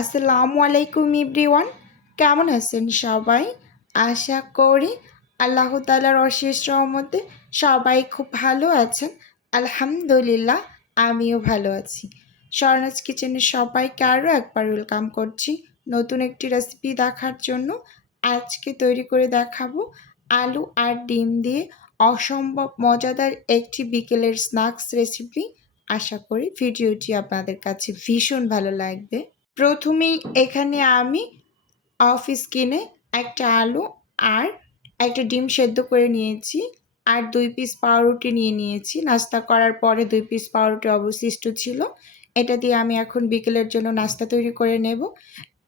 আসসালামু আলাইকুম ইব্রিওয়ান কেমন আছেন সবাই? আশা করি আল্লাহ তালার অশেষ রহমতে সবাই খুব ভালো আছেন। আলহামদুলিল্লাহ, আমিও ভালো আছি। স্বর্ণাজ কিচেনে সবাইকে আরও একবার ওয়েলকাম করছি নতুন একটি রেসিপি দেখার জন্য। আজকে তৈরি করে দেখাবো আলু আর ডিম দিয়ে অসম্ভব মজাদার একটি বিকেলের স্ন্যাক্স রেসিপি আশা করি ভিডিওটি আপনাদের কাছে ভীষণ ভালো লাগবে। প্রথমেই এখানে আমি অফিস কিনে একটা আলু আর একটা ডিম সেদ্ধ করে নিয়েছি আর দুই পিস পাউরুটি নিয়ে নিয়েছি। নাস্তা করার পরে দুই পিস পাউরুটি অবশিষ্ট ছিল। এটা দিয়ে আমি এখন বিকেলের জন্য নাস্তা তৈরি করে নেব।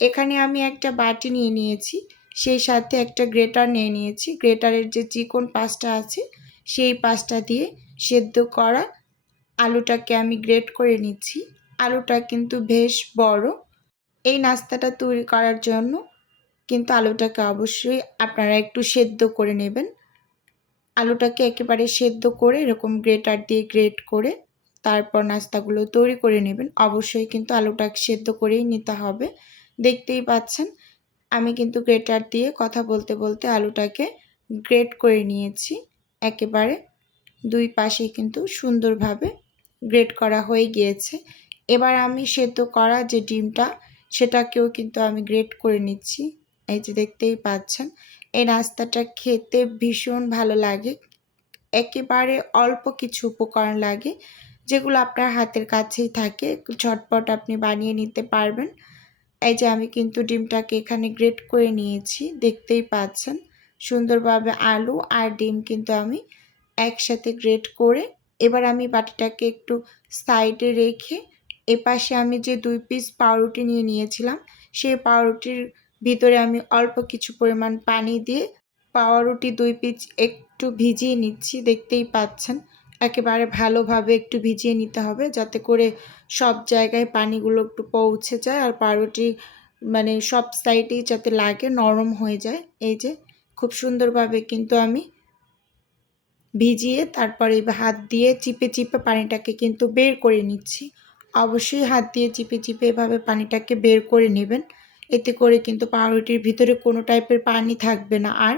এখানে আমি একটা বাটি নিয়ে নিয়েছি। সেই সাথে একটা গ্রেটার নিয়ে নিয়েছি। গ্রেটারের যে চিকন পাশটা আছে, সেই পাশটা দিয়ে সেদ্ধ করা আলুটাকে আমি গ্রেট করে নিচ্ছি। আলুটা কিন্তু বেশ বড়। এই নাস্তাটা তৈরি করার জন্য কিন্তু আলুটাকে অবশ্যই আপনারা একটু সেদ্ধ করে নেবেন। আলুটাকে একেবারে সেদ্ধ করে এরকম গ্রেটার দিয়ে গ্রেট করে তারপর নাস্তাগুলো তৈরি করে নেবেন। অবশ্যই কিন্তু আলুটাকে সেদ্ধ করেই নিতে হবে। দেখতেই পাচ্ছেন, আমি কিন্তু গ্রেটার দিয়ে কথা বলতে বলতে আলুটাকে গ্রেট করে নিয়েছি। একেবারে দুই পাশে কিন্তু সুন্দরভাবে গ্রেট করা হয়ে গিয়েছে। এবার আমি সেদ্ধ করা যে ডিমটা সেটাকেও কিন্তু আমি গ্রেট করে নিচ্ছি। এই যে দেখতেই পাচ্ছেন, এই নাস্তাটা খেতে ভীষণ ভালো লাগে। একেবারে অল্প কিছু উপকরণ লাগে, যেগুলো আপনার হাতের কাছেই থাকে, ঝটপট আপনি বানিয়ে নিতে পারবেন। এই যে আমি কিন্তু ডিমটাকে এখানে গ্রেট করে নিয়েছি, দেখতেই পাচ্ছেন। সুন্দরভাবে আলু আর ডিম কিন্তু আমি একসাথে গ্রেট করে, এবার আমি বাটিটাকে একটু সাইডে রেখে এপাশে আমি যে দুই পিস পাউরুটি নিয়ে নিয়েছিলাম, সেই পাউরুটির ভিতরে আমি অল্প কিছু পরিমাণ পানি দিয়ে পাউরুটি দুই পিস একটু ভিজিয়ে নিচ্ছি, দেখতেই পাচ্ছেন। একেবারে ভালোভাবে একটু ভিজিয়ে নিতে হবে যাতে করে সব জায়গায় পানিগুলো একটু পৌঁছে যায় আর পাউরুটি মানে সব সাইডেই যাতে লাগে, নরম হয়ে যায়। এই যে খুব সুন্দরভাবে কিন্তু আমি ভিজিয়ে তারপরে হাত দিয়ে চিপে চিপে পানিটাকে কিন্তু বের করে নিচ্ছি। অবশ্যই হাত দিয়ে চিপে চিপে এভাবে পানিটাকে বের করে নেবেন। এতে করে কিন্তু পাউরুটির ভিতরে কোনো টাইপের পানি থাকবে না। আর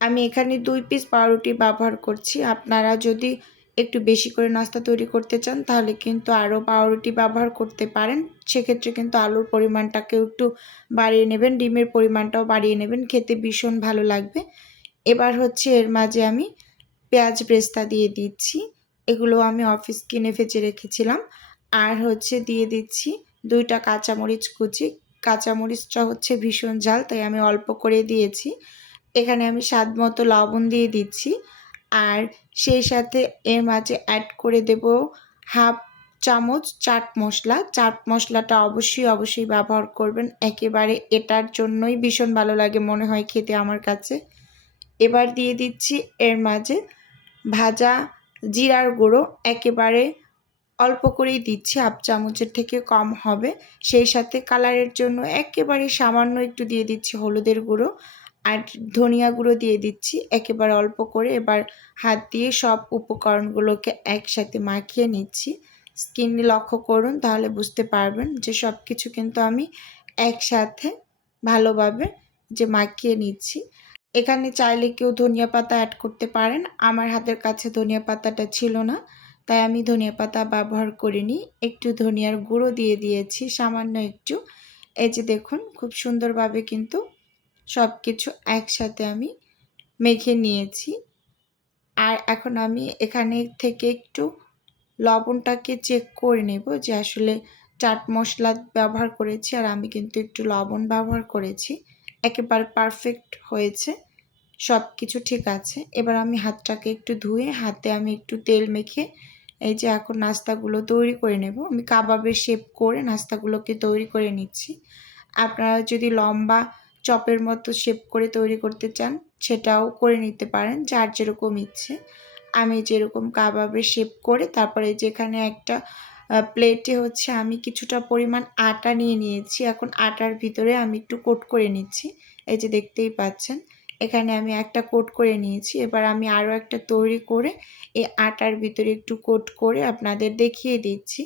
আমি এখানে দুই পিস পাউরুটি ব্যবহার করছি। আপনারা যদি একটু বেশি করে নাস্তা তৈরি করতে চান, তাহলে কিন্তু আরও পাউরুটি ব্যবহার করতে পারেন। সেক্ষেত্রে কিন্তু আলুর পরিমাণটাকেও একটু বাড়িয়ে নেবেন, ডিমের পরিমাণটাও বাড়িয়ে নেবেন। খেতে ভীষণ ভালো লাগবে। এবার হচ্ছে এর মাঝে আমি পেঁয়াজ ব্রেস্তা দিয়ে দিচ্ছি। এগুলো আমি অফিস কিনে ভেজে রেখেছিলাম। আর হচ্ছে দিয়ে দিচ্ছি দুইটা কাঁচামরিচ কুচি। কাঁচামরিচটা হচ্ছে ভীষণ ঝাল, তাই আমি অল্প করে দিয়েছি। এখানে আমি স্বাদ মতো লবণ দিয়ে দিচ্ছি। আর সেই সাথে এর মাঝে অ্যাড করে দেব হাফ চামচ চাট মশলা। চাট মশলাটা অবশ্যই অবশ্যই ব্যবহার করবেন। একেবারে এটার জন্যই ভীষণ ভালো লাগে মনে হয় খেতে আমার কাছে। এবার দিয়ে দিচ্ছি এর মাঝে ভাজা জিরার গুঁড়ো। একেবারে অল্প করেই দিচ্ছি, হাফ চামচের থেকে কম হবে। সেই সাথে কালারের জন্য একেবারে সামান্য একটু দিয়ে দিচ্ছি হলুদের গুঁড়ো আর ধনিয়া গুঁড়ো দিয়ে দিচ্ছি। একেবারে অল্প করে এবার হাত দিয়ে সব উপকরণগুলোকে একসাথে মাখিয়ে নিচ্ছি। স্কিন লক্ষ্য করুন, তাহলে বুঝতে পারবেন যে সব কিছু কিন্তু আমি একসাথে ভালোভাবে যে মাখিয়ে নিচ্ছি। এখানে চাইলে কেউ ধনিয়া পাতা অ্যাড করতে পারেন। আমার হাতের কাছে ধনিয়া পাতাটা ছিল না। তাই আমি ধনিয়া পাতা ব্যবহার করিনি। একটু ধনিয়ার গুঁড়ো দিয়ে দিয়েছি, সামান্য একটু। এই যে দেখুন, খুব সুন্দরভাবে কিন্তু সব কিছু একসাথে আমি মেখে নিয়েছি। আর এখন আমি এখানে থেকে একটু লবণটাকে চেক করে নেব যে আসলে চাট মশলা ব্যবহার করেছি আর আমি কিন্তু একটু লবণ ব্যবহার করেছি। একেবারে পারফেক্ট হয়েছে সব কিছু ঠিক আছে। এবার আমি হাতটাকে একটু ধুয়ে, হাতে আমি একটু তেল মেখে এই যে এখন নাস্তাগুলো তৈরি করে নেব। আমি কাবাবের শেপ করে নাস্তাগুলোকে তৈরি করে নিচ্ছি। আপনারা যদি লম্বা চপের মতো শেপ করে তৈরি করতে চান, সেটাও করে নিতে পারেন, যার যেরকম ইচ্ছে। আমি যেরকম কাবাবের শেপ করে, তারপরে যেখানে একটা প্লেটে হচ্ছে আমি কিছুটা পরিমাণ আটা নিয়ে নিয়েছি। এখন আটার ভিতরে আমি একটু কোট করে নিচ্ছি। এই যে দেখতেই পাচ্ছেন এখানে আমি একটা কোট করে নিয়েছি। এবার আমি আরও একটা তৈরি করে এই আটার ভিতরে একটু কোট করে আপনাদের দেখিয়ে দিচ্ছি।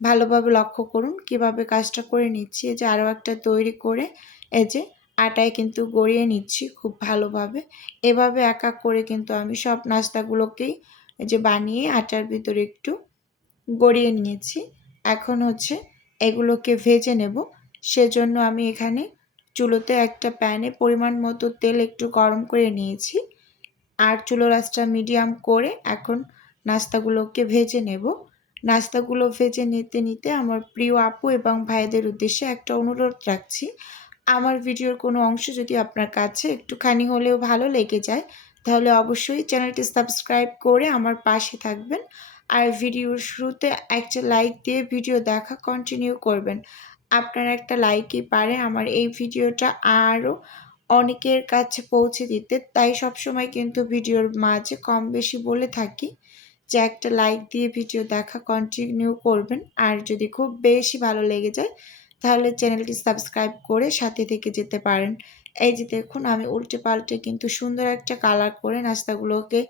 ভালোভাবে লক্ষ্য করুন কীভাবে কাজটা করে নিচ্ছি। এই যে আরও একটা তৈরি করে এই যে আটায় কিন্তু গড়িয়ে নিচ্ছি খুব ভালোভাবে। এভাবে এক এক করে কিন্তু আমি সব নাস্তাগুলোকেই এই যে বানিয়ে আটার ভিতরে একটু গড়িয়ে নিয়েছি। এখন হচ্ছে এগুলোকে ভেজে নেব। সেজন্য আমি এখানে চুলোতে একটা প্যানে পরিমাণ মতো তেল একটু গরম করে নিয়েছি। আর চুলো রাসটা মিডিয়াম করে এখন নাস্তাগুলোকে ভেজে নেব। নাস্তাগুলো ভেজে নিতে নিতে আমার প্রিয় আপু এবং ভাইদের উদ্দেশ্যে একটা অনুরোধ রাখছি। আমার ভিডিওর কোনো অংশ যদি আপনার কাছে একটুখানি হলেও ভালো লেগে যায়, তাহলে অবশ্যই চ্যানেলটি সাবস্ক্রাইব করে আমার পাশে থাকবেন। আর ভিডিওর শুরুতে একটা লাইক দিয়ে ভিডিও দেখা কন্টিনিউ করবেন। আপনার একটা লাইকই পারে আমার এই ভিডিওটা আরও অনেকের কাছে পৌঁছে দিতে। তাই সবসময় কিন্তু ভিডিওর মাঝে কম বেশি বলে থাকি যে একটা লাইক দিয়ে ভিডিও দেখা কন্টিনিউ করবেন। আর যদি খুব বেশি ভালো লেগে যায়, তাহলে চ্যানেলটি সাবস্ক্রাইব করে সাথে থেকে যেতে পারেন। এই যে দেখুন, আমি উল্টে পাল্টে কিন্তু সুন্দর একটা কালার করে নাস্তাগুলোকে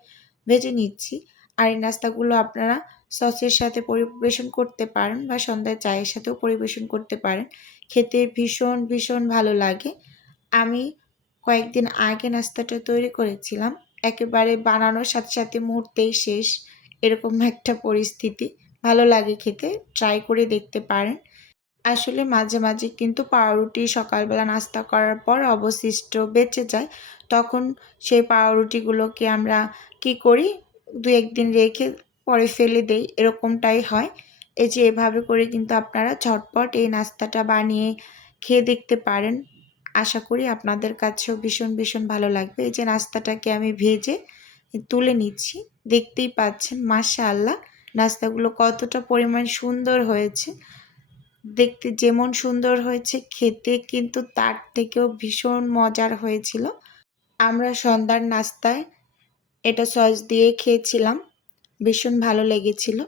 ভেজে নিচ্ছি। আর এই নাস্তাগুলো আপনারা সসের সাথে পরিবেশন করতে পারেন বা সন্ধ্যায় চায়ের সাথেও পরিবেশন করতে পারেন। খেতে ভীষণ ভীষণ ভালো লাগে। আমি কয়েকদিন আগে নাস্তাটা তৈরি করেছিলাম। একেবারে বানানোর সাথে সাথে মুহূর্তেই শেষ। এরকম একটা পরিস্থিতি। ভালো লাগে খেতে। ট্রাই করে দেখতে পারেন। আসলে মাঝে মাঝে কিন্তু পাউরুটি সকালবেলা নাস্তা করার পর অবশিষ্ট বেঁচে যায়। তখন সেই পাউরুটিগুলোকে আমরা কি করি? দু একদিন রেখে পরে ফেলে দেই, এরকমটাই হয়। এই যে, এভাবে করে কিন্তু আপনারা ঝটপট এই নাস্তাটা বানিয়ে খেয়ে দেখতে পারেন। আশা করি আপনাদের কাছেও ভীষণ ভীষণ ভালো লাগবে। এই যে, নাস্তাটাকে আমি ভেজে তুলে নিচ্ছি। দেখতেই পাচ্ছেন মাসা আল্লাহ নাস্তাগুলো কতটা পরিমাণ সুন্দর হয়েছে। দেখতে যেমন সুন্দর হয়েছে, খেতে কিন্তু তার থেকেও ভীষণ মজার হয়েছিল। আমরা সন্ধ্যার নাস্তায় এটা সস দিয়ে খেয়েছিলাম। ভীষণ ভালো লেগেছিল।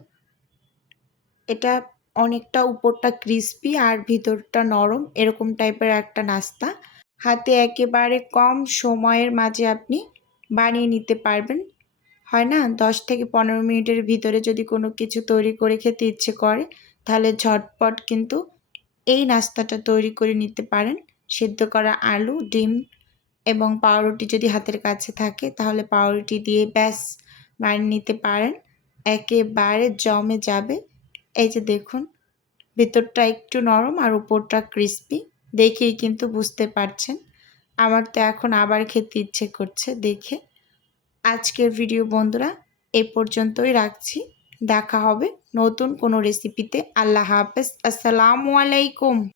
এটা অনেকটা উপরটা ক্রিস্পি আর ভিতরটা নরম, এরকম টাইপের একটা নাস্তা। হাতে একেবারে কম সময়ের মাঝে আপনি বানিয়ে নিতে পারবেন। হয় না? দশ থেকে পনেরো মিনিটের ভিতরে যদি কোনো কিছু তৈরি করে খেতে ইচ্ছে করে, তাহলে ঝটপট কিন্তু এই নাস্তাটা তৈরি করে নিতে পারেন। সিদ্ধ করা আলু, ডিম এবং পাউরুটি যদি হাতের কাছে থাকে, তাহলে পাউরুটি দিয়ে ব্যাস। বানিয়ে নিতে পারেন। একেবারে জমে যাবে। এই যে দেখুন, ভেতরটা একটু নরম আর উপরটা ক্রিস্পি দেখেই কিন্তু বুঝতে পারছেন। আমার তো এখন আবার খেতে ইচ্ছে করছে দেখে। আজকের ভিডিও বন্ধুরা, এ পর্যন্তই রাখছি। দেখা হবে নতুন কোনো রেসিপিতে আল্লাহ হাফেজ। আসসালামু আলাইকুম।